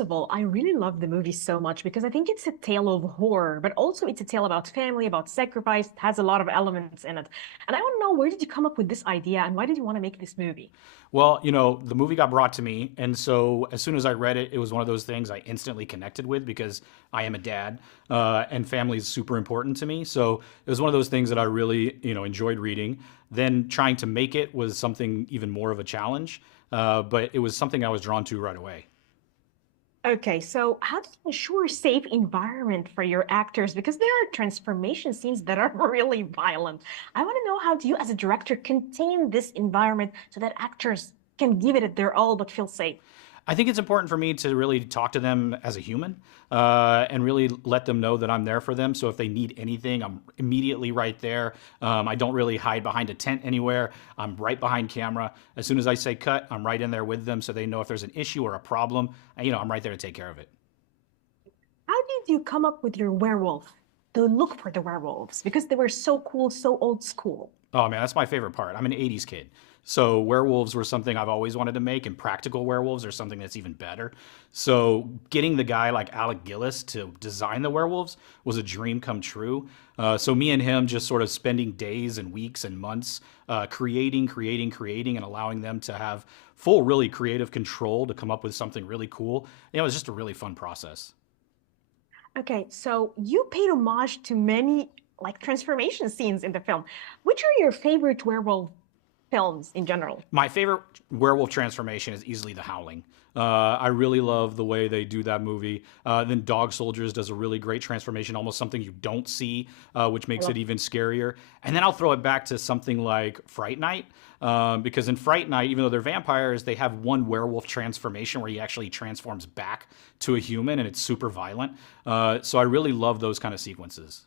first of all, I really love the movie so much because I think it's a tale of horror, but also it's a tale about family, about sacrifice. It has a lot of elements in it. And I want to know, where did you come up with this idea and why did you want to make this movie? Well, the movie got brought to me, and so as soon as I read it, it was one of those things I instantly connected with because I am a dad, and family is super important to me. So it was one of those things that I really, enjoyed reading. Then trying to make it was something even more of a challenge, but it was something I was drawn to right away. Okay, so how do you ensure a safe environment for your actors? Because there are transformation scenes that are really violent. I want to know, how do you, as a director, contain this environment so that actors can give it their all but feel safe? I think it's important for me to really talk to them as a human, and really let them know that I'm there for them. So if they need anything, I'm immediately right there. I don't really hide behind a tent anywhere. I'm right behind camera. As soon as I say cut, I'm right in there with them so they know if there's an issue or a problem. I'm right there to take care of it. How did you come up with your werewolf, the look for the werewolves? Because they were so cool, so old school. Oh man, that's my favorite part. I'm an 80s kid. So werewolves were something I've always wanted to make, and practical werewolves are something that's even better. So getting the guy like Alec Gillis to design the werewolves was a dream come true. So me and him just sort of spending days and weeks and months creating, and allowing them to have full, really creative control to come up with something really cool. It was just a really fun process. Okay, so you paid homage to many like transformation scenes in the film. Which are your favorite werewolf films in general? My favorite werewolf transformation is easily The Howling. I really love the way they do that movie. Then Dog Soldiers does a really great transformation, almost something you don't see, which I makes love it even scarier. And then I'll throw it back to something like Fright Night, because in Fright Night, even though they're vampires, they have one werewolf transformation where he actually transforms back to a human, and it's super violent. So I really love those kind of sequences.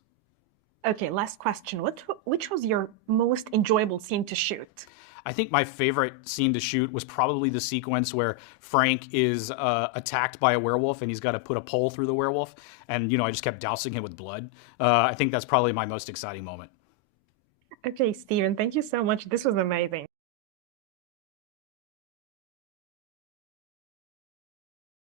Okay, last question. Which was your most enjoyable scene to shoot? I think my favorite scene to shoot was probably the sequence where Frank is attacked by a werewolf and he's got to put a pole through the werewolf. And, I just kept dousing him with blood. I think that's probably my most exciting moment. Okay, Steven, thank you so much. This was amazing.